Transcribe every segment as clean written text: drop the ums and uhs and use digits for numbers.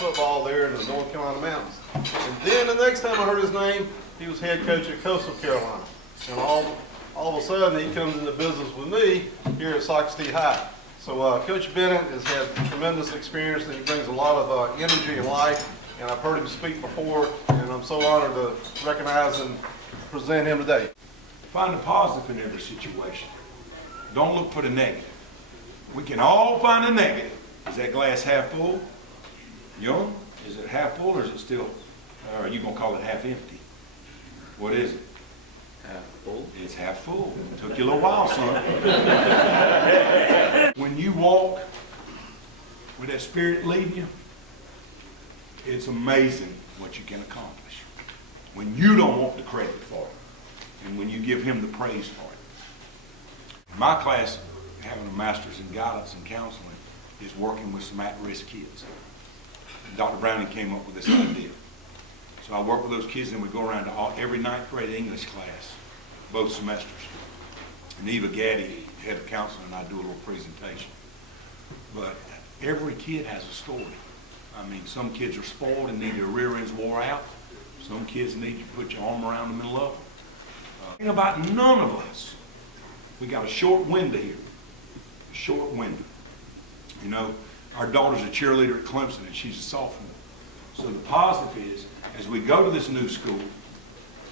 football there in the North Carolina mountains. And then the next time I heard his name, he was head coach at Coastal Carolina. And all of a sudden, he comes into business with me here at Socastee High. So Coach Bennett has had tremendous experience, and he brings a lot of energy and life. And I've heard him speak before, and I'm so honored to recognize and present him today. Find the positive in every situation. Don't look for the negative. We can all find the negative. Is that glass half full? Young? Is it half full, or is it still, or are you going to call it half empty? What is it? Half full. It's half full. It took you a little while, son. When you walk with that Spirit leading you, it's amazing what you can accomplish. When you don't want the credit for it, and when you give him the praise for it. My class, having a master's in guidance and counseling, is working with some at-risk kids. Dr. Browning came up with this idea. So I work with those kids, and we go around to every ninth grade English class, both semesters. And Eva Gaddy, head of counseling, and I do a little presentation. But every kid has a story. I mean, some kids are spoiled and need their rear ends wore out. Some kids need you to put your arm around them and love them. Thing about none of us, we got a short window here. A short window. You know, our daughter's a cheerleader at Clemson, and she's a sophomore. So the positive is, as we go to this new school,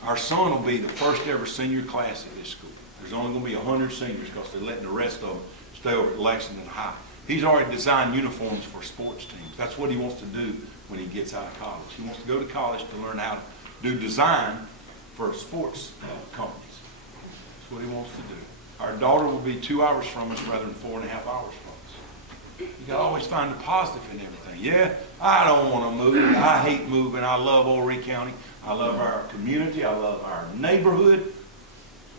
our son will be the first ever senior class at this school. There's only going to be 100 seniors because they're letting the rest of them stay over at Lexington High. He's already designed uniforms for sports teams. That's what he wants to do when he gets out of college. He wants to go to college to learn how to do design for sports companies. That's what he wants to do. Our daughter will be 2 hours from us rather than 4.5 hours from us. You gotta always find the positive in everything. Yeah, I don't want to move. I hate moving. I love Horry County. I love our community. I love our neighborhood.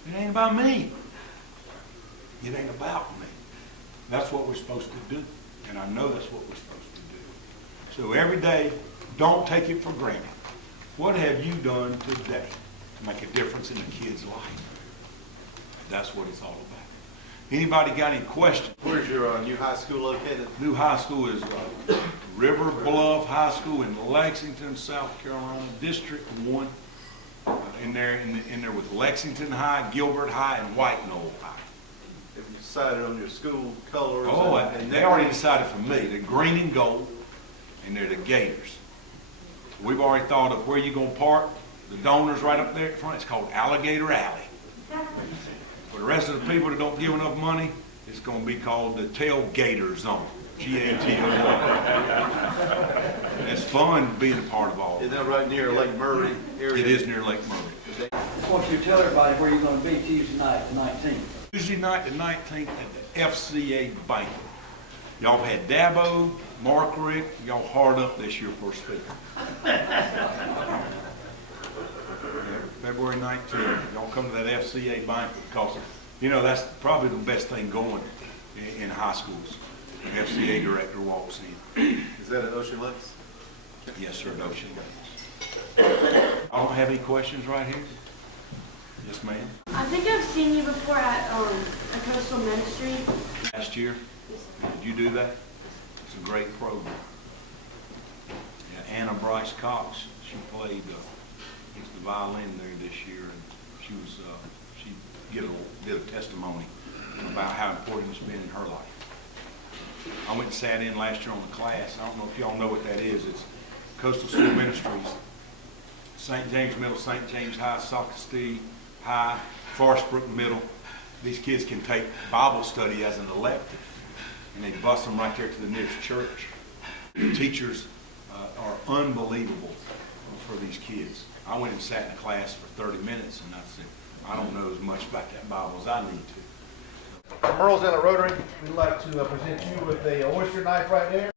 It ain't about me. It ain't about me. That's what we're supposed to do. And I know that's what we're supposed to do. So every day, don't take it for granted. What have you done today to make a difference in a kid's life? That's what it's all about. Anybody got any questions? Where's your new high school located? New high school is River Bluff High School in Lexington, South Carolina, District 1. In there with Lexington High, Gilbert High, and White Knoll High. Have you decided on your school colors? Oh, and they already decided for me. They're green and gold, and they're the Gators. We've already thought of where you're going to park. The donors right up there at front. It's called Alligator Alley. For the rest of the people that don't give enough money, it's going to be called the Tailgater Zone. G-A-T-O-R. It's fun being a part of all of it. Is that right near Lake Murray area? It is near Lake Murray. I want you to tell everybody where you're going to be Tuesday night, the 19th. Tuesday night, the 19th, at the FCA banquet. Y'all had Dabo, Mark Rick, y'all hard up this year for a speaker. February 19th, y'all come to that FCA banquet because, you know, that's probably the best thing going in high schools. The FCA director walks in. Is that at Ocean Lakes? Yes, sir, at Ocean Lakes. I don't have any questions right here. Yes, ma'am. I think I've seen you before at Coastal Ministries. Last year, did you do that? It's a great program. Yeah, Anna Bryce Cox, she played the violin there this year, and she did a testimony about how important it's been in her life. I went and sat in last year on the class. I don't know if y'all know what that is. It's Coastal School Ministries, St. James Middle, St. James High, Socastee High, Forest Brook Middle. These kids can take Bible study as an elective, and they bus them right there to the nearest church. The teachers are unbelievable for these kids. I went and sat in class for 30 minutes, and I said, I don't know as much about that Bible as I need to. Murrells Inlet Rotary, we'd like to present you with a oyster knife right there.